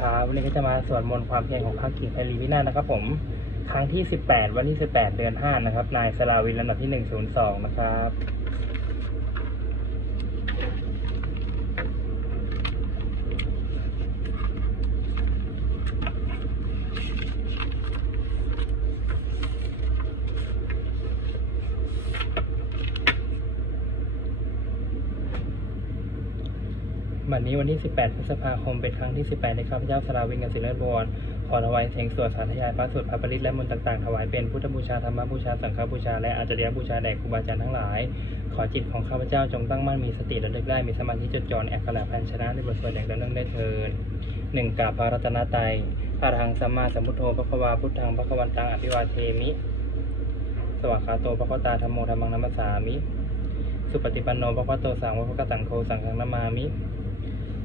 ครับวันนี้ก็จะมาสวดมนต์ความเพียรของพระกิ่งไพรีวินาศนะครับ ผมครั้งที่ 18 วันที่ 18 เดือน 5 นะครับ นายสลาวินลำดับที่ 102 นะครับ วั นี้วันที่ 18 พฤษภาคม เป็นครั้งที่ 18 ในข้าพเจ้าสราวินกสิเลศบวรขอถวายเสียงสวดสาธยายพระสูตรพระปริตและมนต์ต่างๆ ถวายเป็นพุทธบูชาธรรมบูชา สังฆบูชา และอาจารยบูชาแด่ครูบาอาจารย์ทั้งหลาย ขอจิตของข้าพเจ้าจงตั้งมั่นมีสติระลึกได้มีสมาธิจดจ่อในอักขระพันชนะในบทสวดอย่างต่อเนื่องได้เทินหนึ่งกราบพระรัตนตรัยอาหังสัมมาสัมพุทโธพระควาพุทธังพระควันตังอภิวาเทมิ สวากขาโตพระควตาธรรมโมธรรมังนัมสสามิ สุปฏิปันโนพระควโตสังวะพระกตังโคสังฆนามามิ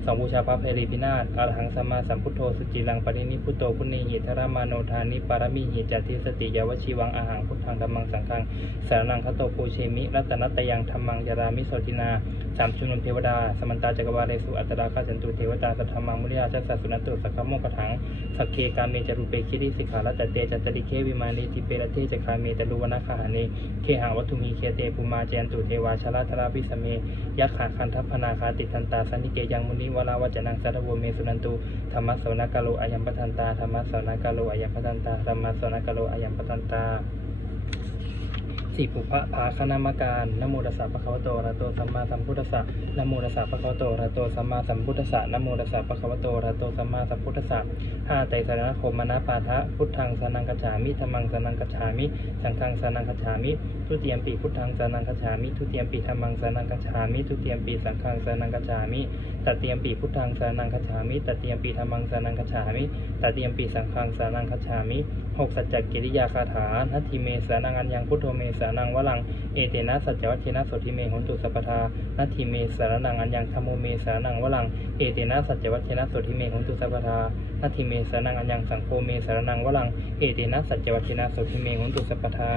สองบูชาพระเพรีพินาศอรหังสัมมาสัมพุทโธสุจิลังปรินิพุโตพุณีหิทรมาโนทานิปารมีหิจัติสติยาวชีวังอาหารพุทธังธรรมังสังฆังสารนังคโตปูเชมิรัตนัตยังธรรมังยารามิโสตินา สามชุนนเทวดา สมันตาจักรวาเลสุอัตตราคาสันตุเทวตาสัทธรรมังมุริยาชัสสสุนัตตุสักขโมกถังสักเคกาเมจรุเปคิริสิกขารัตเตจัตติเควิมานีทิเปรเทจักขาเมตลุวนาคาหาเนเคหาวัตุมีเคเตภูมาเจนตุเทวาชลาธราพิสเมยักขาคันทัพพนาคาติทันตาสันนิเกยังมุนิวราวจนังสัตวเมสุนันตุธรรมะสวนกาโลอายัมปทันตาธรรมะสวนกาโลอายัมปทันตาธรรมะสวนกาโลอายัมปทันตา สี่ปุพะภาคณามการนโมตัสสะปะคะวะโตอะระหะโตสัมมาสัมพุทธัสสะนโมตัสสะปะคะวะโตอะระหะโตสัมมาสัมพุทธัสสะนโมตัสสะปะคะวะโตอะระหะโตสัมมาสัมพุทธัสสะห้าไตรสรณคมมนะปาทะพุทธังสนังกัจฉามิธรรมังสนังกัจฉามิ สังฆังสนังกัจฉามิทุติยมปีพุทธังสนังกัจฉามิทุติยมปีธรรมังสนังกัจฉามิทุติยมปีสังฆังสนังกัจฉามิตติยมปีพุทธังสนังกัจฉามิตติยมปีธรรมังสนังกัจฉามิตติยมปีสังฆังสนังกัจฉามิหกสัจจกิริยาคาถานัตถิเมสานังอัญญังพุทโธเมสานังวลัง เอเตนะสัจจวัชเชนะโสทิเมหนตุสัพพทานัตถิเมสารนังอัญญังธรรมโมเมสานังวลัง เอเตนะสัจจวัชเชนะโสทิเมหนตุสัพพทานัตถิเมสานังอัญญังสังโฆเมสารนังวลัง เอเตนะสัจจวัชเชนะโสทิเมหนตุสัพพทา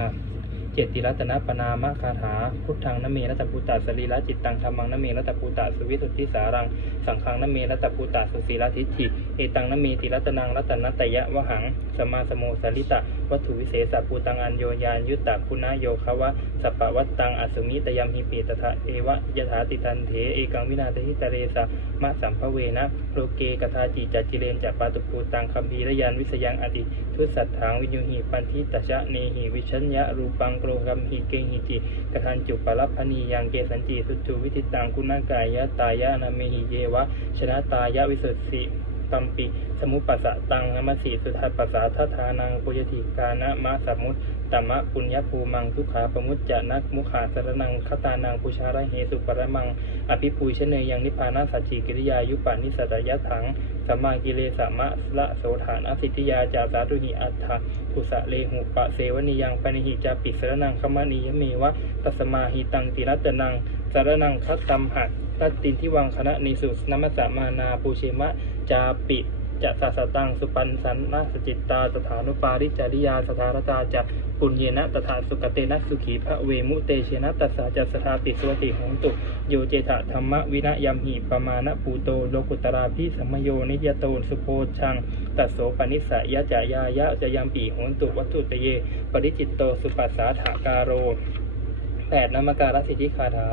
เจติรัตนปนามะคาถา พุทธังนเมรัตปุตตะสรีระจิตตังธรรมังนเมรัตปุตตะสุวิสุทธิสารัง สังฆังนเมรัตปุตตะสุสีรทิฏฐิ เอตังนเมติรัตนังรัตนัตยะวหังสมมาสโมสาริตะวัตถุวิเศษสัปูตังอัญโยยานยุตตะคุณาโยคะวะสัปปะวัตตังอสุมิตยามหิปีตถะเอวะยถาติทันเถเอกังวินาทิตเรสะมะสัมภเวนะโลเกกทาจิจัจจิเรนจัปปาตุปูตังคัมภีรยานวิสยังอติทุสัตถังวิญญูหิปันทิตชะเนหิวิชัญญะรูปังโกรกัมหิเกหิจิกทันจุปลัพพนียังเกสันจิสุจุวิทิตังคุณากายะตายะนาเมหิเยวะชนะตายะวิสุทธิ ตัมปิ สมุปัสสะตังนมสีสุทัสปัสสะทัทานังปุยติกานะมะสมุตตมะปุญญภูมังทุขาปมุจจะนักมุขาสรนังคตานังปุชาระเหสุปรมัง อภิปูชเนยยังนิพพานาสัจจิกิริยายุปานิสัตยะถังสัมมากิเลสามะละโสฐานอสิทธิยาจาสาตุหิอัตถะกุสะเลหุปะเสวนิยังปนิหิจาปิสรนังขมานิยเมวะตัสมาหิตังติรัตนังสารนังคัตตัมหักตัตตินทิวังคณะนิสุสนัมสสะมานาปูเชมะ จาปิจะสาสตังสุปันสันนะสจิตตาสถานุปาริจาริยาสถารตาจะปุญเยนะตถาสุกเตนะสุขีพระเวมุเตเชนะตัสสะจะสถาปิสวติหงตุโยเจถะธรรมวินะยมหิปมาณปูโตโลกุตราพิสัมโยนิยโตนสุโพชังตัสโสปนิสยะจายายะจะยัมปีหงตุวัตถุตเย ปริจิตโตสุปัสสาถาการโรแปดนามการสิทธิคาถา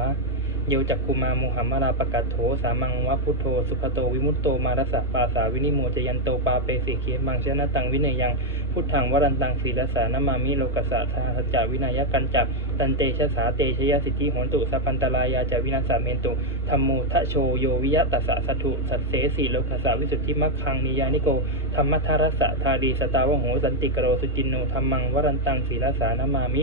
โยจักคุมามุหัมมาราปกัตโถสามังวะพุทโธสุขโตวิมุตโตมารสะปาสาวินิโมจยันโตปาเปสิเคมังชนะตังวินัยยังพุทธังวรันตังศีลสานามามิโลกัสสะทาสัจจาวินัยกันจักตันเตชะสาเตชยสิทธิโหนตุสัพพันตรายาจาวินาสาเมนตุธรรมูทะโชโยวิยะตัสสะสัตุสัตเสสีโลกัสสะวิสุทธิมัคคังนิยานิโกธรรมัทารสะธาดีสตาวโหสันติกโรสุจินโนธรรมังวรันตังศีลสานามามิ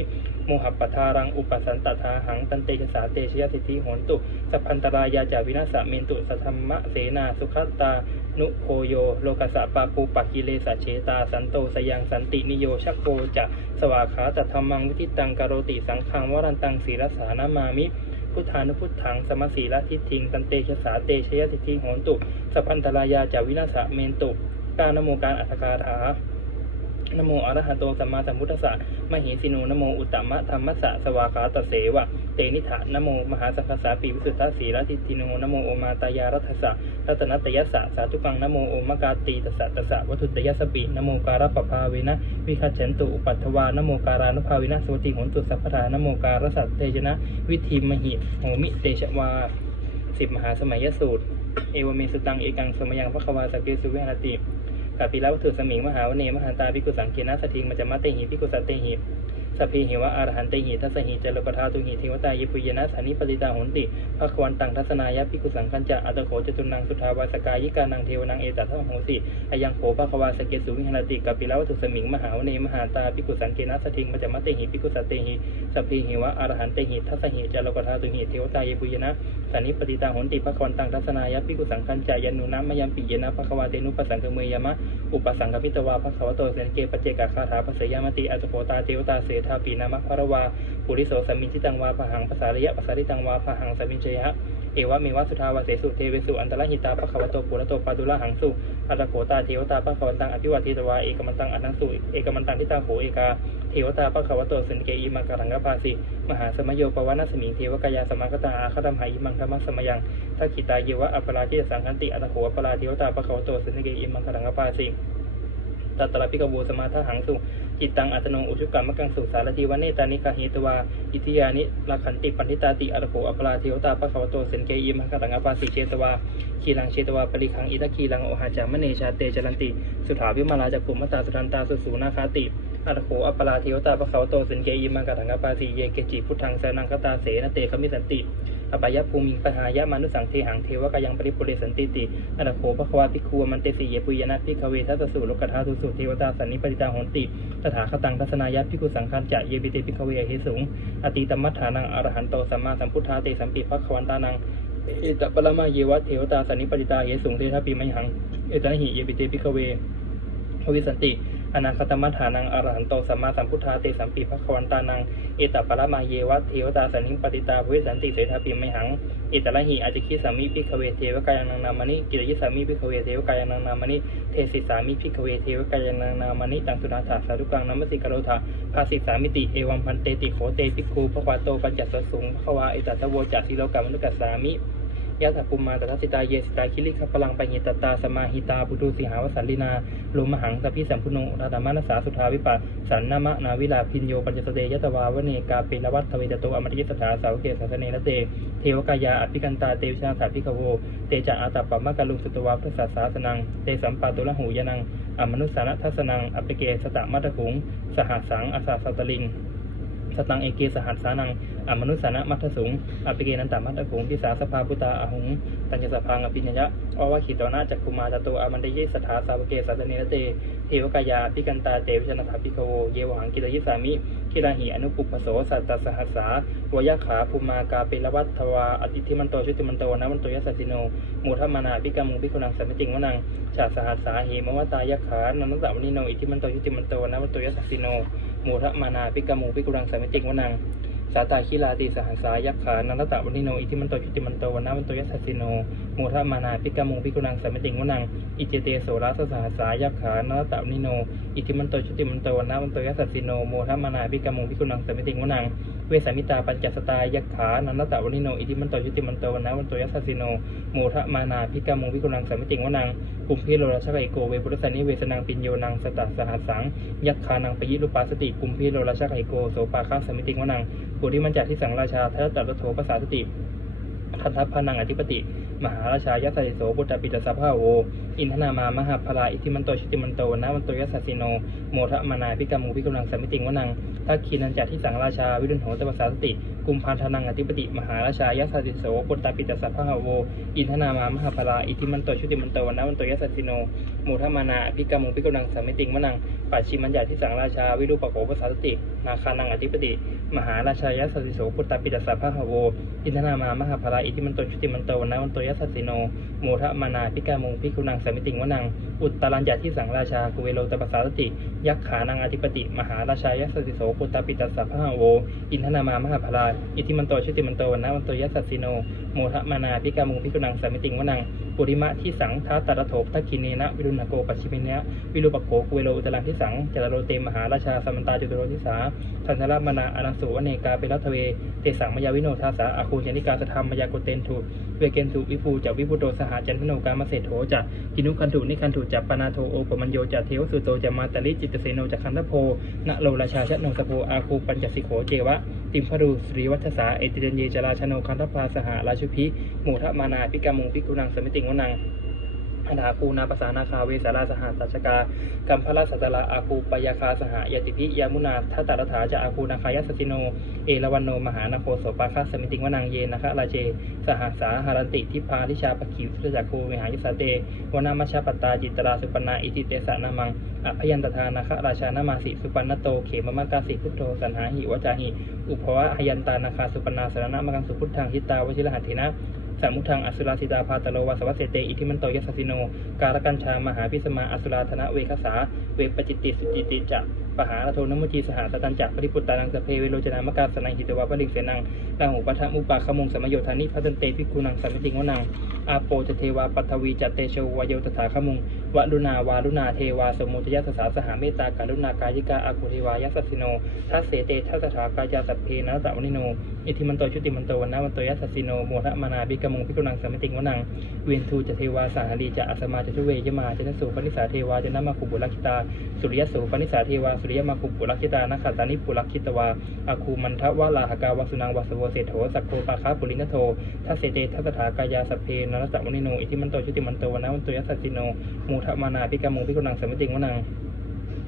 มหัปปทารังอุปสันตทาหังตันเตชะสาเตชยสิทธิโหนตุสัพพันตรายาจาวินาสเมนตุสัทธรรมะเสนาสุขตานุโพโยโลกัสสะปาปูปักกิเลสะเฉตาสันโตสยังสันตินิโยชักโกจะสวาขาจัตธรรมังวิทิตังกโรติสังขังวรันตังศีรสานามามิพุทธานุพุทธังสมสีละทิฏฐิงตันเตชะสาเตชยสิทธิโหนตุสัพพันตรายาจาวินาสเมนตุการนโมการอัตถกาถา นโมอระหะโตสัมมาสัมพุทธัสสะมหิสิโนนโมอุตตมะธรรมัสสะสวากาตเสวะ เตนิถะนโมมหาสังฆสาปีวิสุทธาสีรติติโนนโมโอมาตายารัตสะรัตนัตยัสสะสาธุกังนโมโอมกาตีตสสะตสสะวัตถุตยัสปินโมการปภาเวนะวิคัจฉันตุอุปัฏฐวานโมการานุภาเวนะสวัสติโหนตุสัพพทานโมการสัตเตจนะ วิธีมหิโหมิเตชวาสิบมหาสมัยยสูตร เอวเมสุตังเอกังสมยังพระควาสกเกสุเวหติ กับปีลวัตถุสมิงมหาวเนมหาตาภิกุสังเกนัสถิงมัจจมาเตหิภิกุสัตเตหิ สัพเหิวะอรหันเตหิทัสหิเจรปทาตุหิเทวตายิปุยนะสานิปติตาโหนติภควันตังทัศนายะภิกุสังคัญจะอัตโขจตุนังสุทาวาสกายิกานังเทวนังเอตัทโหสิอายังโขภควาสเกสุวิหรติกัปปิลวัตุสมิงมหาวเนมหาตาภิกุสังเกนะสถิงมัจมะเตหิภิกุสตเตหิสัพเหิวะอรหันเตหิทัสหิเจรปทาตุหิเทวตายิปุยนะสานิปติตาโหนติภควันตังทัศนายะภิกุสังคัญจะยันุนะมยัมปิเยนะภควาเตนุปสังกเมยมะอุปสังกปิตวาภควโตเสนเกปเจกาคาถาภสยามติอัตโปตาเทวตาเสธาปีนามะพระวาปุริโสสมินจิตังวาพหังภาษาริยะภาษาริตังวาพหังสมินเจยะเอวะเมวะสุทาวาเสสุเทวสุอันตรหิตาภควโตปุระโตปาดุละหังสุอัตโปตาเทวตาภควันตังอภิวาทิตวาเอกมันตังอนังสุเอกมันตังทิตาโหเอกาเทวตาภควโตเสนเกอิมังกังกปาสิมหาสมโยปวานาสมิงเทวกายาสมากตาอาคตัมหาอิมังคมัสมยังทักขิตาเยวะอัปปราชิตสังคันติอัตโขอัปปราเทวตาภควโตเสนเกอิมังกังกปาสิตัตตะปิกโวสมาทหังสุ จิตตังอัตโนอุชุกรรมกังสุสารทีวเนตานิกาเหตวาอิทิยานิลักขันติปันทิตาติอรโขอปราเทวตาปะขวโตเสนเกยิมหกตังอปาสิเชตวาคีลังเชตวาปริคังอิทักคีลังโอหาจามเนชาเตจรันติ สุถาวิมาลาจักขุมตาสุทันตาสุสูนาคาติอรโขอปราเทวตาปะขวโตเสนเกยิมหกตังอปาสิเยเกจิพุทธังสนังคตาเสนเตคมิสันติ อปายภูมิงปหายะมนุสังเทหังเทวกายังปริปุเรสันติติอนาโคภควาภิกขุมันเตสีเยปุยนะพิกเวทัสสุโลกธาตุสุเทวตาสันนิปริตาหนติตถาคตังทัศนายะภิกุสังคันจะเยบิเตภิกขเวเหสุงอติตมัฏฐานังอรหันโตสัมมาสัมพุทธาเตสัมปิภควันตานังเอตปรมาเยวะเทวตาสันนิปริตาเหสุงเททปิมหังเอตนะหิเยบิเตภิกขเวภวิสันติ อนาคตมัฏฐานังอรหันโตสัมมาสัมพุทธาเตสัมปิภควันตานังเอตปรมาเยวะเทวตาสันนิปติตาภวิสันติเสทปิมหังเอตระหิอาจจะคิสามิพิกเวเทวกายังนางนามานิกิรยิสามิพิกเวเทวกายังนางนามานิเทศิสามิพิกเวเทวกายังนางนามานิตังสุนาถาสาธุกังนัมสิกโรธาภาสิสามิติเอวัมพันเตติโขเตปิคูภควาโตปัญจสสุงภควาอิตัตโวจัสิโลกามนุกัสสามิ ยะถะปุมมาตทัสสิตาเยสิตาคิริขพลังปัญญตตาสมาหิตาปุตุสิหาวสันลินาลมหังสพิสัมพุโนราธรรมานัสสาสุทาวิปัสสันนามะนาวิลาพินโยปัญจสเตยตวาวเนกาเปรวัตทเวตโตอมริยสถาสาวเกสาสเนนเต เทวกายาอภิกันตาเตวชาสาภิกโว เตจะอาตาปมะกะลุสุตวาพระสัสาสนัง เตสัมปาตุละหูยนังอมนุสสานะทัสนังอภิเกสตะมัตตคุง สหัสสังอาสาสตลิง สตังเอเกสหัสสานังอมนุสสานะมัทสุงอภิเกนันตามัทธคุงทิสาสภาพุตาอหุงตัญญสพังอภิญญะอวาขิตวนาจักคุมาตโตอามันเดเยสถาสาวเกสัสเนนเตเทวกายาพิกันตาเตวิชนะถาภิโวเยวหังกิรยิสามิคิราหิอนุปุปโสสัตตสหัสสาวายขาภูมากาเปรวัตทวาอติทิมันโตชุติมันโตนะมันโตยสสสิโนมูทัมานาภิกามุภิกขุนังสัมมิติงวนังชาสหัสสาเหมวตายขานันตะวนิโนอิทิมันโตชุติมันโตนะมันโตยสสสิโน มูทัมมานาปิกามุภิกขุนังสามิติงวนัง สาตาคิลาติสหัสายักขานันตตะวันิโน อิทิมันโตชุติมันโตวันนาวันโตยัสสิโนโมทะมานาปิกามูปิกุนังสามิติงวนัง อิเจเตโสรัสสหัสายักขานันตตะวันิโน อิทิมันโตชุติมันโตวันนาวันโตยัสสิโนโมทะมานาปิกามูปิกุนังสามิติงวนัง เวสามิตาปัญจสตายักขานันตะวันิโน อิทิมันโตยุติมันโตวันนะวันโตยัสสิโนโมทะมานาพิกามุวิกุนังสามิติงวนังกุมพิโรราชกไกโกเวปุรสานิเวสนางปิญโยนังสตัสหัสสังยักขานังปยิรุปาสติกุมพิโรราชกไกโกโสปาคาสามิติงวนังปุริมันจัดที่สังราชาทัตตะโถภาษาสติทันทัพพนังอธิปติ มหาราชายัสสิโสปุตตปิตสัพพะโว อินทนามามหาพลาอิทิมันโตชิติมันโตนะมันโตยัสสสิโน โมทะมานาพิกามูพิกำลังสมมิติงวนังทักขีนันจัดที่สังราชาวิรุณโหตภาษาสติ กุมพันธนังอธิปติมหาราชายัสสิโสปุตตปิตสัพพะโว อินทนามามหาพลาอิทิมันโตชิติมันโตนะมันโตยัสสสิโน โมทะมานาพิกามูพิกำลังสมมิติงวนังปัจฉิมัญญาที่สังราชาวิรูปโขภาษาสติ นาคานังอธิปติ มหาราชายัสสิโสปุตตปิตสัพพะโว อินทนามามหาพลาอิทิมันโตชุติมันโตนะมันโตยยัสสิโน โมทะมานาพิกามุงพิกุนังสมิติงวนัง อุตตรัญญาที่สังราชากุเวโลตปสสาติ ยักขานังอธิปติ มหาราชายัสสิโสปุตตปิตัสสะพะโว อินทนามามหาพลาอิทิมันโตชุติมันโตวันนะวันโตยัสสิโน โมทะมานาพิกามุงพิกุนังสมิติงวนัง ปุริมะที่สังทัตตระโถทักคิเนนะวิรุณโกปัชิมิเนะวิรุปโขกุเวโลอุตตรังที่สังจารโรเตมหาราชาสมันตาจุตโรทิสาทันทรมนาอนังสุวเนกาเปรัตเว เตสังมยาวิโนทาสาอาคูเจนิกาสธรรมมยาโกเตนทุเวเกนทุวิภูจากวิภูโตสหจันทโนกามเศโถจากกินุคันถุนิคันถุจากปนาโทโอปมัญโยจากเทวสุโตจากมาตาลิจิตเสโนจากคันธโพณโลราชาชะโนสโพอาคูปัญจสิโขเจวะติมพรูสรีวัฒสาเอติเดนเยจราชโนคันธพาสหราชุพิหมู่ทมานาพิกามุงพิกุนังสมิติงวนัง อนาคูนาปสานาคาเวสาราสหสัจกากัมพลสัตลาอาคูปยาคาสหยติพิยามุนาทัตตรถาจะอาคูนาคายสติโน เอราวันโนมหานโคโสปาคาสมิติงวนังเยนะคะราเจ สหสาหารันติทิพาทิชาปคิวทุจักคูเมหายิสาเตวนามัชฌปตาจิตราสุปนาอิติเตสะนามังอภยันตทานาคะราชานามาสิสุปันนโตเขมมะกาสิพุทโธสันหาหิวจาหิ อุภวะหยันตานาคาสุปนาสารณะมะกังสุพุทธังหิตาวชิรหัตถินะ สามุทังอสุราสิตาพาตโลวาสวัสเสเตอิทิมันโตยัสสสิโน การกัญชามหาพิสมาอสุราธนะเวคสา เวปจิตติสุจิติจะปหาลโทนมุจีสหสตันจักปริปุตตานังสเพเวโรจนามกาสนังหิตวะปริงเสนังลาหูปัทมุปาขมุงสมโยธานิพัตันเตพิกุนังสัมมิติงวนังอาโปจเทวาปัทวีจัตเตโชวายโยตถาขมุงวะลุนาวาลุนาเทวาสมุทยัสสาสหาเมตตาการุณากายิกาอาคุเทวายัสสสิโนทัสเสเตทัสสถากายาสัพเพนะตะวนิโนอิทิมันโตชุติมันโตวันนาวันโตยัสสสิโนโมทะมานาบิกมุงพิกุนังสมมิติงวนังเวียนทูจเทวาสาหารีจะอัสมาจะทุเวยมาจะนสุปนิสาเทวาจะนมาคุบุรักขิตาสุริยสุปนิสาเทวาสุริยมาคุปุรักขิตานักขัสานิปุรักขิตวาอาคูมันทวะลาหกาวสุนังวสโวเศโถสักโคปาคาปุรินโททัสเสเตทัสถากายาสพเพนรัสมุนิโนอิทิมันโตชุติมันโตวนะวันโตยัสสิโนมูทะมานาพิกามุงพิกุนังสมมิติงวนัง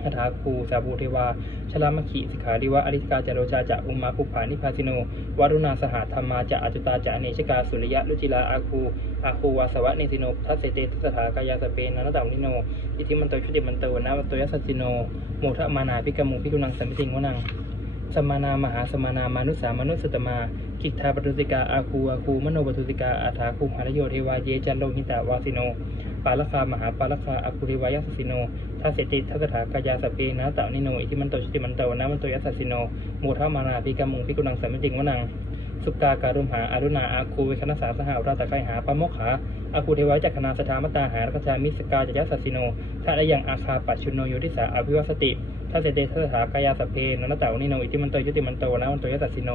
คาถาคูสาบูเทวาชลามขีสิกขาริวะอริสกาจโรชาจะอุมาปุผานิพาสิโนวารุณาสหธรรมาจะอจุตาจะเนชกาสุริยะลุจิลาอาคูอาคูวาสวะเนสิโนทัสเสเตทัสถากายาสเปนนรตามนิโนอิทิมันโตชุติมันโตนาวันโตยัสสสิโนโมทะมานาพิกมุงพิกุนังสัมมิติงวนังสมานามหาสมานามานุสามานุสตมากิกทาปตุสิกาอาคูอาคูมโนปตุสิกาอาถาคูหารโยเทวาเยจันโลหิตาวาสิโนปาลคามหาปาลคาอาคุริวายสสิโน ทัสเสติทัสสถากายาสพเพนะตานิโนอิทิมันโตชิติมันโตนะมันโตยัสสิโนโมทามานาพิกามุงพิกุนังสัมมิติงวนังสุกาการุมหาอารุณาอาคูเวคณสาสหาราตะไคหาปะโมกขาอาคูเทวาจักขณาสถามตาหารกชามิสกาจยสัสสิโนทัตยังอาคาปัจชุโนโยทิสาอภิวัสติทัสเสเตทัสถากายาสพเพนะนตานิโนอิทิมันโตยุติมันโตนะมันโตยัสสสิโน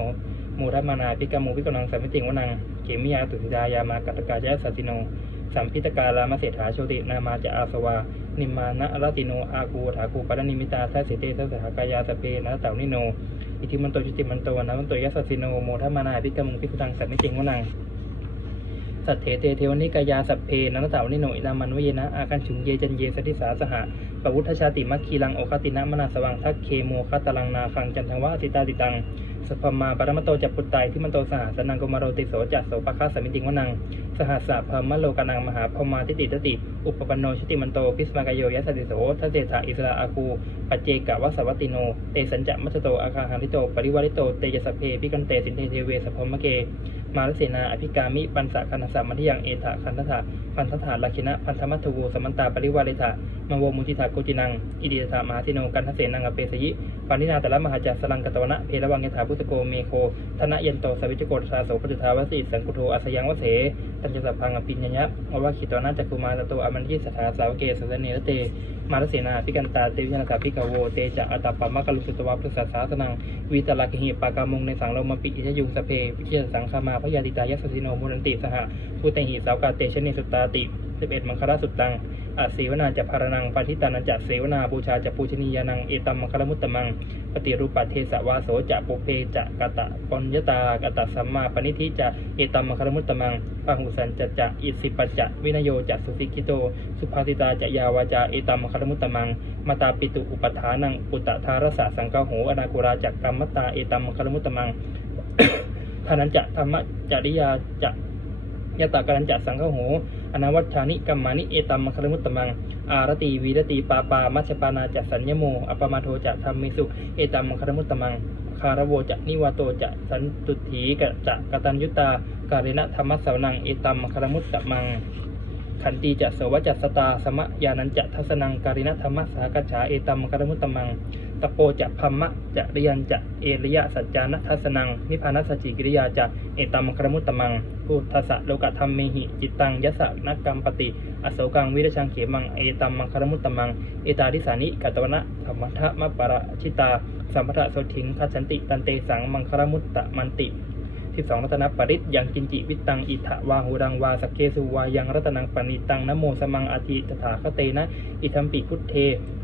โมทัมานาพิกามุงพิกุนังสัมมิติงวนังเขมิยาตุสิดายามากัตกาจยสัสสิโน สัมพิตกาลามเศรษฐาโชตินามาจะอาสวา นิมานะรติโนอาคูถาคูปะนิมิตาทัสเสเตทัสสหากายาสเพนะเต่านิโน อิทิมันโตจุติมันโตนะมันโตยัสสิโนโมทัมานาพิกมุงพิคุตังสัมมิจิงวนังสัตเถเตเทวนิกายาสัพเพนันตาวนิโนอินามันวเยนะอากันฉุงเยจันเยสติสาสหะปวุฒชาติมัคคีลังโอคตินะมนาสวังทักเคโมคตลังนาคังจันทวะสิตาติตัง สพมาปรมโตจัปปุตไตที่มันโตสหสนังกมารติโสจัสโสปะคาสมิติงวนัง สหัสสะพมโลกานังมหาพมาทิติตติ อุปปันโนชิติมันโตพิสมากโยยัสติโสทัเสถาอิสระอาคูปัจเจกะวัสวัติโน เตสัญจะมัชโตอาคาหาริโต ปริวาริโต เตยสเพพิกันเตสินเทเทเวสพมเก มาลเสนา อภิกามิ ปันสะคันธสัมมัธยัง เอถะคันธถาพันธถาลักขินะ พันธมัทโวสมันตา ปริวาริธะมโวมุทิธาโกจินัง อิเดธามหาธิโน กันทเสนังอเปสยิปานินาแต่ละมหาจัสสลังกตวนะ เพระวังยถาพุตโก เมโค ธนะยันโต สวิจโกตสาโสปจุทาวสีสังกุโทอัสยังวเสตัญจสัพพังอภิญญยะอวะขิตวนาจักคุมาตโตอมันยิสถาสาวเกสัสเนรเต มารเสนาพิกันตาเตวิชนาคาพิกาโวเตจะอัตตปามะกลุสุตวะพุทธศาสาสนังวิตาลากิหิปากามุงในสังโลมปิอิชยุงสเพพิเชสังคามาพยาติตายสสิโนมุนันติสหภูเตหิสาวกาเตชนิสุตตาติสิบเอ็ดมังคลาสุตตัง อาเสวนาจะพารนังปาทิตานันจะเสวนาบูชาจะปูชนียานังเอตัมมังคลมุตตมัง ปฏิรูปะเทสวาโสจะปุเพจะกะตะปญญตากะตะสัมมาปณิธิจะเอตัมมังคลมุตตมังปะหุสันจะจะอิสิปัจจะวินโยจะสุสิกิโต สุภาสิตาจะยาวาจาเอตัมมังคลมุตตมังมาตาปิตุอุปทานังอุตตทารสะสังกโหอนาคุราจักกรรมตาเอตัมมังคลมุตตมังทานันจะธรรมจริยาจะยะตากรันจะสังฆโห อนาวัชชานิกัมมานิเอตัมมังคลมุตตมัง อารติวีรติปาปามัชปานาจะสัญญโมอปมาโทจะธรรมิสุ เอตัมมังคลมุตตมัง คารโวจะนิวาโตจะสันตุถีกะจะกตัญยุตาการิณธรรมสาวนัง เอตัมมังคลมุตตมังขันติจะโสวจัสตาสมะยานันจะทัสนังการิณธรรมสากัจฉาเอตัมมังคลมุตตมัง ตะโปจะพัมมะจะริยันจะเอริยะสัจจานัทสนัง นิพานัสจิกิริยาจะเอตัมมังครมุตตมังพุทธะโลกธรรมเมหิจิตตังยสสะนักกรรมปฏิ อโศกังวิรชังเขมังเอตัมมังครมุตตมัง เอตาดิสานิกัตวนะธรรมทะมะปะระชิตา สัมปทะโสถิงคัจฉันติตันเตสังมังครมุตตะมันติ 12 รัตนปริตยังกินจิวิตตังอิทะวาหูรังวาสกเกสุวายังรัตนังปณิตังนโมสมังอาทิตถาคเตนะ อิทัมปิพุทเท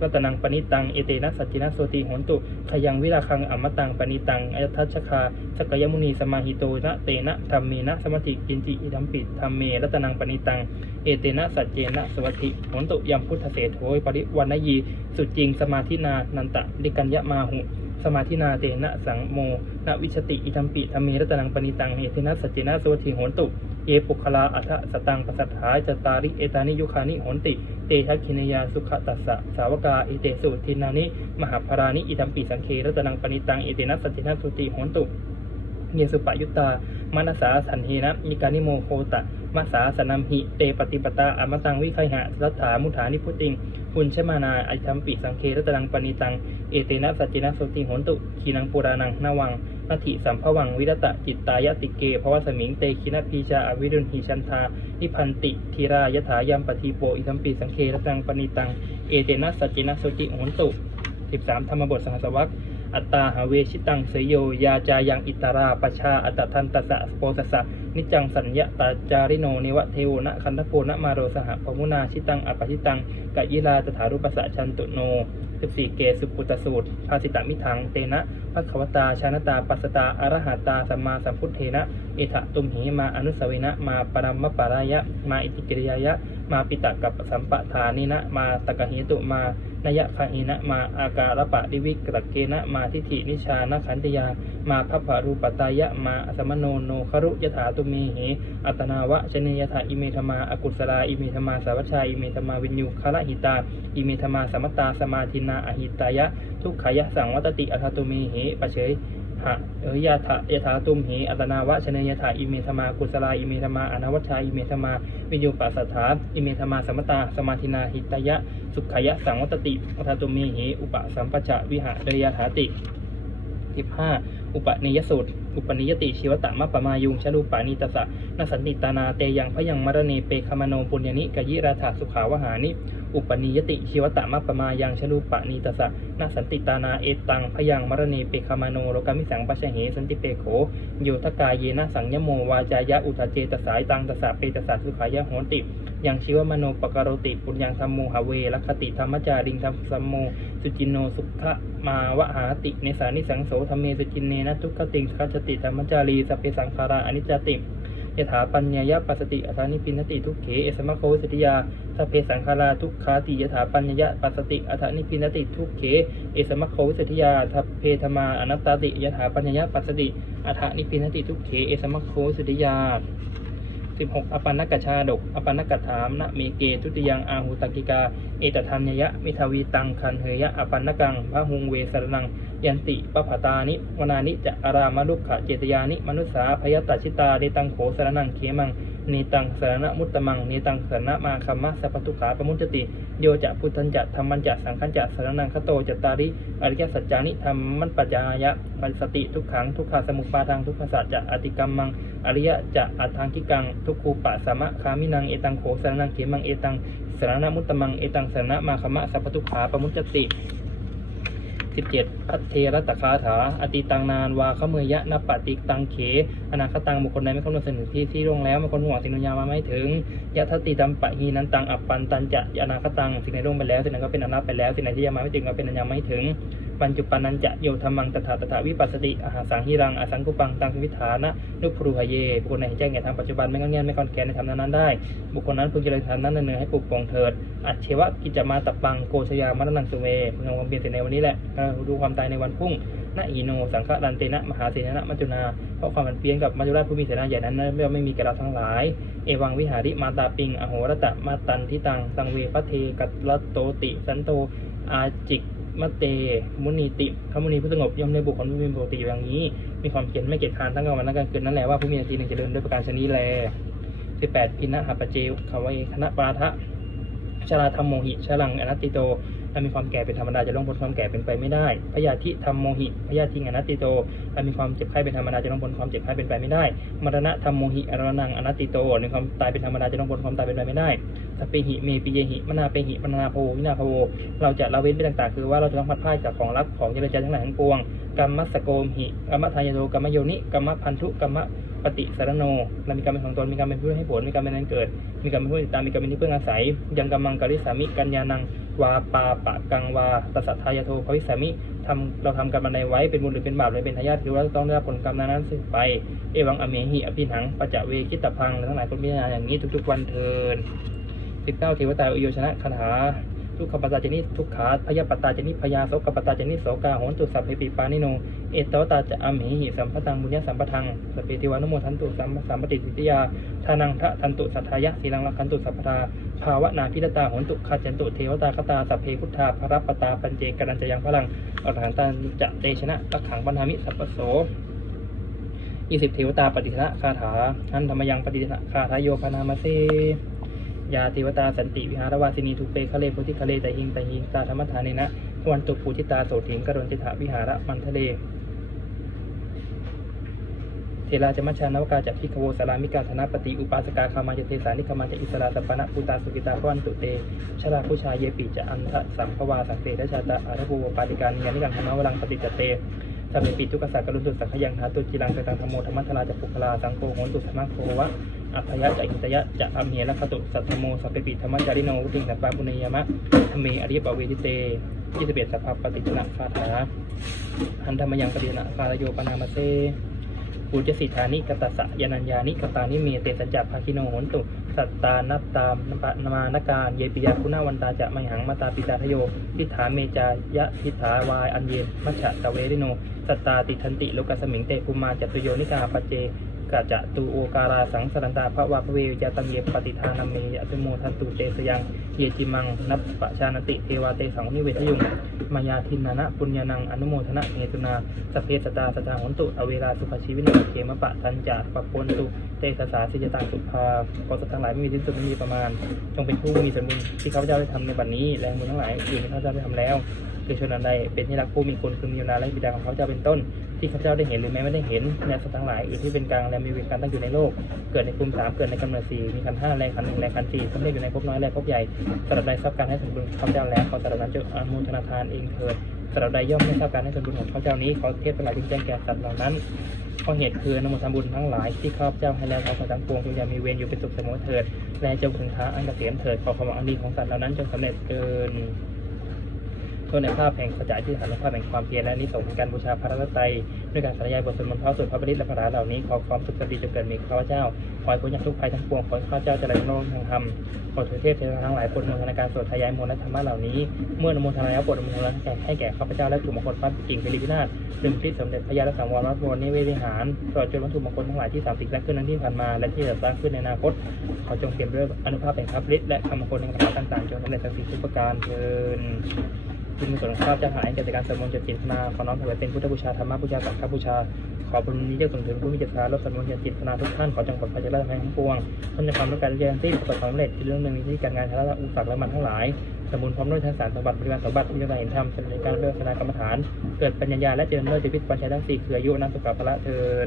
รัตนังปณิตังเอเตนะสัจจินะโสติโหนตุขยังวิราคังอมตังปณิตังอยัทัชคาสกยมุนีสมาหิโตนะเตนะธรรมเมนะสมติกินจิอิทัมปิธรรมเมรัตนังปณิตังเอเตนะสัจเจนะสวัติโหนตุยัมพุทธเสโทยปริวันนยีสุจริงสมาธินานันตะดิกัญญมาหุ สมาธินาเตนะสังโมนวิชติอิทัมปิธรรมเมรัตนังปณิตังเอเตนะสัจเจนะสวัติโหนตุ เยปุคลาอัฏฐสตังปสัทธาจตาริเอตานิยุคานิโหนติ เตทักขินยาสุขตัสสะสาวกาอิเตสุทินานิ มหาภารานิอิทัมปิสังเครัตนังปณิตังเอเตนะสัจเจนะสุติโหนตุ เยสุปยุตตามนัสสาสันเหนะมิกานิโมโคตะ มัสสาสนัมหิเตปฏิปตาอมตังวิไคหะรัฐามุฐานิพุติงปุญชมานาอิทัมปิสังเครัตนังปณิตัง เอเตนะสัจเจนะสุติโหนตุขีนังปุรานังนาวังนาทิสัมภวังวิรตะจิตตายติเกภวสมิงเตคินะพีชาอวิรุณหิชันทานิพันติธีรายถายัมปทีโปอิทัมปิสังเครัตนังปณิตัง เอเตนะสัจเจนะสุติโหนตุ13ธรรมบทสหัสวรรคอัตตาหาเวชิตังเสยโย ยาจายังอิตาราปชาอัตทันตสะโปสสะ นิจังสัญญาตาจาริโนเนวะเทวนะคันทโพนะมาโรสหปมุนาชิตังอปชิตังกะยิลาตถารุปัสสะชันตุโน14เกสุปุตสูตรภาสิตามิทังเตนะภควตาชานตาปัสตาอรหัตตาสัมมาสัมพุทเทนะเอถะตุมหีมาอนุสเวนะมาปรัมมปารายะ มาอิติกิริยายะ มาปิตะกับสัมปทานินะมาตะกะหิตุมานยะคาอินะมาอาการปะดิวิกรเกนะมาทิฏฐินิชานขันติยา มาพัพพารูปตายะมาสมโนโนครุยถาตุเมเหอัตนาวะชเนยถาอิเมธมาอกุศลาอิเมธมาสาวัชชาอิเมธมาวิญญูคละหิตา อิเมธมาสมตตาสมาธินาอหิตายะ ทุกขายะสังวัตติอัตตุเมเหปะเฉยหะเอยาถะยถาตุมเหอัตนาวะชเนยถาอิเมธมากุศลาอิเมธมาอนวัชชาอิเมธมาวิญญูปัสสัทธาอิเมธมาสมตตาสมาธินาหิตายะ สุขายะสังวัตติอัตตุเมเหอุปสัมปชะวิหะเดยถาติ15 อุปนิยสูตร อุปนิยติชีวตะมะปะมายุงชลูปานิตสะนสันติตานาเตยังพยังมรณีเปคามโนปุญญนิกยิราถาสุขาวหานิ อุปนิยติชีวตะมะปะมายังชลูปานิตสะนสันติตานาเอตังพยังมรณีเปคามโนโลกามิสังปัชเหสันติเปโขโยทกายเยนะสังยโมวาจายะอุทาเจตสายตังตสะเปตสะสุขายะโหนติ ยังชีวมโนปกรติปุญญังธรรมโมหเวลคติธรรมจาริงธรรมสัมโมสุจินโนสุขะมาวหาติเนสานิสังโสธรรมเมสุจินเนนะทุกขติงคัจจติธรรมจารีสัพเพสังขาราอนิจจติยถาปัญญายะปัสสติอัฏานิปินติทุกเขเอสมะโคสติยาสัพเพสังขาราทุกขาติยถาปัญญายะปัสสติอัฏานิปินติทุกเขเอสมะโคสติยาสัพเพธมาอนัตตติยถาปัญญายะปัสสติอัฏานิปินติทุกเขเอสมะโคสติยา 16อปันนกชาดก อปันนกถามนะเมเกทุติยังอาหุตกิกา เอตทัญญยะมิทวีตังคันเหยะอปันนกังพระหุงเวสรนัง ยันติปปะตานิวนานิจะอารามาลุกขะเจตยานิมนุสสาพยตชิตาเดตังโขสรนังเขมังเนตังสรณมุตตมังเนตังสรณมาคัมมะสัพพทุขาปมุจติโยจะพุทธันจะธรรมันจะสังขันจะสรนังคโตจตาริอริยสัจจานิธรรมมันปัจจายะปัสสติทุกขังทุกขาสมุปปาทังทุกขสัจจะอติกรรมมังอริยะจะอัตถังคิกังทุกขูปะสามะคามินังเอตังโขสรนังเขมังเอตัง สรณะมุตตมัง เอตังสรณะมาคมะสัพพทุขาปมุจจติ17พัทเทรตคาถา อติตังนานวาขเมยยะนปฏิตังเข อนาคตังบุคคลใดไม่คำนวณสนุที่ที่ร่วงแล้วไม่คนห่วงสิ่งนุญามาไม่ถึงยะทัติตัมปะหีนันตังอัปปันตันจะอนาคตังสิ่งในร่วงไปแล้วสิ่งนั้นก็เป็นอนัตไปแล้วสิ่งไหนที่ยังมาไม่ถึงก็เป็นอันยามไม่ถึงปัญจุปันนันจะโยธรรมังตถาตถาวิปัสสติอาหาสังหิรังอาสังกุปังตังวิถานะนุปรูหเยบุคคลไหนแจ้งแก่ทางปัจจุบันไม่งอนแงนไม่กอนแกนในธรรมนั้นได้ บุคคลนั้นพึงเจริญธรรมนั้นเนืองให้ปลุกปลงเถิด อัจเชวะกิจมาตปังโกชยามรณังสุเมพึงาความเปลี่ยนเสียในวันนี้แหละเออดูความตายในวันพรุ่งนะอีโนสังฆรันเตนะมหาเสนะมัจจุนาเพราะความมันเพี้ยนกับมัจจุราชผู้มีเสนาใหญ่นั้นนั้นย่อมไม่มีแก่เราทั้งหลาย เอวังวิหาริมาตาปิง อโหรตะมาตันทิตังตังเวพเทกัตลโตติ สันโตอาจิก มะเต มุนีติพระมุนีผู้สงบย่อมได้บุคคลผู้มีปกติอย่างนี้ มีความเพียรไม่เกียจคร้านทั้งกลางวันและกลางคืนนั่นแหละว่าผู้มีสติหนึ่งจะเดินด้วยประการชนีแลสิบแปดพินะหปเจวขวายคณะปาทะชราธรรมโมหิชลังอนัตติโต ถ้ามีความแก่เป็นธรรมดาจะล่วงพ้นความแก่เป็นไปไม่ได้พยาธิธรรมโมหิพยาธิอนัตติโตถ้ามีความเจ็บไข้เป็นธรรมดาจะล่วงพ้นความเจ็บไข้เป็นไปไม่ได้มรณะธรรมโมหิอรนังอนัตติโตในความตายเป็นธรรมดาจะล่วงพ้นความตายเป็นไปไม่ได้สัพเพหิเมปิเยหิมนาเปหิมนาโพวินาโพเราจะละเว้นไปต่างๆ คือว่าเราจะต้องพัดพลาจากของรักของเจริญใจทั้งหลายทั้งปวงกรรมสโกมหิกรรมทายโตกรรมโยนิกรรมพันธุกรรม ปฏิสารโนเรามีการเป็นของตนมีการเป็นผู้ให้ผลมีการเป็นนันเกิด มีการเป็นผู้ติดตามมีการเป็นที่พึ่งอาศัย ยังกำมังกริสามิกัญญานังวาปาปะกังวาตสัทธายโทภวิสามิทำเราทำกันมในไว้เป็นบุญหรือเป็นบาปหรือเป็นทายาทถือว่าต้องได้รับผลกรรมนั้นสิไป เอวังอเมหิอภิหังปัจจเวคิตพังทั้งหลายคนพิจารณาอย่างนี้ทุกๆวันเทินสิบเก้าเทวตาอุโยชนะคาถา ทุกขปตาจนิทุกขาพยาปตาจนิพยาโสกปตาจนิโสกาโหนตุสัพเพปิปานิโน เอตตวตาจะอมเหหิสัมปตังบุญญสัมปทังสพเปติวานุโมทันตุสัมสัมปติสิทธิยาทานังทะทันตุสัทธายะสีลังลักขันตุสัพพาภาวนาพิรตาโหนตุขัจจันตุเทวตาคตาสัพเพพุทธาภรัปตาปัญเจกรัญจยังพลังอรหันตันจะเตชนะตักขังบรรหามิสัพโสยี่สิบเทวตาปฏิชนะคาถาทันธรรมยังปฏิชนะคาถาโยพนามาเซ ยาเทวตาสันติวิหารวาสินีทุเปคะเลโพธิคะเลตหิงตหิงตาธรรมฐานเนนะวันตุปูทิตาโสถิงกรณจิตาวิหาระมันทะเลเทราจมัชานวกาจากพิกโวสารามิกาธนปฏิอุปาสกาคามาจเทสานิคามาจะอิสราสปนะปุตาสุกิตาพวันตุเตชราผู้ชายเยปิจะอันทะสัมภวาสังเตทชาตาอาระภูปาติการนิยานิกังธนวรังปฏิจเตสัพเพปิทุกขสักกรุณตุสังขยังหาตุจิรังเตตังธรรมโมธรรมัทลาจะปุคลาสังโฆโหนตุสมังโควะ อัพยะจะอิตยะจะอัมเหระคตุสัทธโมสัพเพปิธรรมจาริโนวุติงสัปปาปุเนยมะธเมอริยปเวทิเตยี่สิบเอ็ดสัพพปฏิชนะคาถาหันธรรมยังปฏินะคารโยปนามาเซปุจสิทธานิกตัสะยานัญญานิกตานิเมเตสัจจภาคิโนโหนตุ สัตตานัตตามนปะนมานการเยปิยะคุณาวันตาจะไมหังมาตาปิตาทโยทิฏฐาเมจายะทิฏฐาวายอันเยนมัชฉะตะเวริโน สัตตาติทันติโลกัสมิงเตกุมาจัตุโยนิกาปเจ กาจะตูโอการาสังสรันตาพระวาพเวจาตังเยปฏิทานามีอภิโมทันตุเตสยังเยจิมังนับปะชานติเทวาเตสังนิเวทยุงมายาทินนานะปุญญานังอนุโมทนะเฮตุนาสเพสตาสตาหนตุอเวลาสุภชีวินเขมปะทันจาปะปนตุเตสสาสิจตังสุภาขอสัตว์ทั้งหลายไม่มีที่สุดไม่มีประมาณ จงเป็นผู้มีส่วนบุญที่ข้าพเจ้าได้ทำในบัดนี้และบุญทั้งหลายอื่ที่ข้าพเจ้าได้ทำแล้วคือชนอันใดเป็นที่รักผู้มีคุณคือมีนาและบิดาของข้าพเจ้าเป็นต้น ที่ข้าพเจ้าได้เห็นหรือแม้ไม่ได้เห็นและสัตว์ทั้งหลายอื่นที่เป็นกลางและมีเวรการตั้งอยู่ในโลก เกิดในภูมิสามเกิดในกำเนิดสี่มีขันห้าแรงขันหนึ่งแรงขันสี่สำเร็จอยู่ในภพน้อยและภพใหญ่สำหรับใดทราบการให้ส่วนบุญของข้าพเจ้าแล้วขอสำหรับนั้นจงอนุโมทนาทานเองเถิดสำหรับใดย่อมไม่ทราบการให้ส่วนบุญของข้าพเจ้านี้ขอเทพทั้งหลายจึงแจ้งแก่สัตว์เหล่านั้นเพราะเหตุคือนโมทนาบุญทั้งหลายที่ข้าพเจ้าให้แล้วขอสัตว์ทั้งปวงจงอย่ามีเวรอยู่เป็นสุขเสมอเถิดและจงถึงทาอันเกษมเถิดขอความหวังอันดีของสัตว์เหล่านั้นจงสำเร็จเกิน ทษในภาพแห่งสัจจะที่ฐานและภาพแห่งความเพียรและนิสงส์การบูชาพระรัตนตรัยด้วยการสาธยายบทสวดมนต์พระสวดพระบริตและพระราเหล่านี้ขอความสุขสันติจงเกิดมีข้าพเจ้าขอให้พ้นจากทุกภัยทั้งปวงขอให้ข้าพเจ้าเจริญรุ่งเรืองทางธรรมขอเถิดเทพเทวทั้งหลายโปรดอนุโมทนาการสวดทายายมนต์และธรรมะเหล่านี้ เมื่อนุโมทนาแล้วโปรดอนุโมทนาแก่ให้แก่ข้าพเจ้าและกลุ่มงคลฟ้ากิ่งเป็นลิขินาถซึ่งที่สมเด็จพระยาและสังวรวัดวรนิเวศวิหารตลอดจนวัตถุมงคลทั้งหลายที่สามสิบและขึ้นนั้นที่ผ่านมาและที่จะสร้างขึ้นในอนาคตขอจงเตรียมด้วยอนุภาพแห่งพระฤทธิ์และคำมงคลในคาถาต่างๆจงสำเร็จทั้งสิ่ทุกประการเทิน คุณมีส่วนข้าพเจ้าหายแก่การสวดมนต์จดจิตนาขอน้อมถวายเป็นพุทธบูชาธรรมบูชาสังฆบูชา ขอบุญนี้จะส่งถึงผู้มีจิตศรัทธาลดสวดมนต์จดจิตนาทุกท่านขอจงปลอดภัยจากราชภัยทั้งปวงพ้นจากความต้องการเรียนที่ประสบความสำเร็จที่เรื่องหนึ่งที่การงานฐานะอุปสรรคและมันทั้งหลายสมบูรณ์พร้อมด้วยทั้งสารสมบัติบริวารสมบัติมีการเห็นธรรมเป็นการเลือกคณะกรรมฐาน เกิดปัญญาและเจริญเลิศจิตวิทย์ปัญญาทั้งสี่คืออายุนัสุขภาระเทิน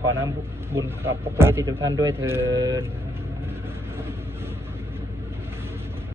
ขอน้ำบุญกับพระพุทธทุกท่านด้วยเทิน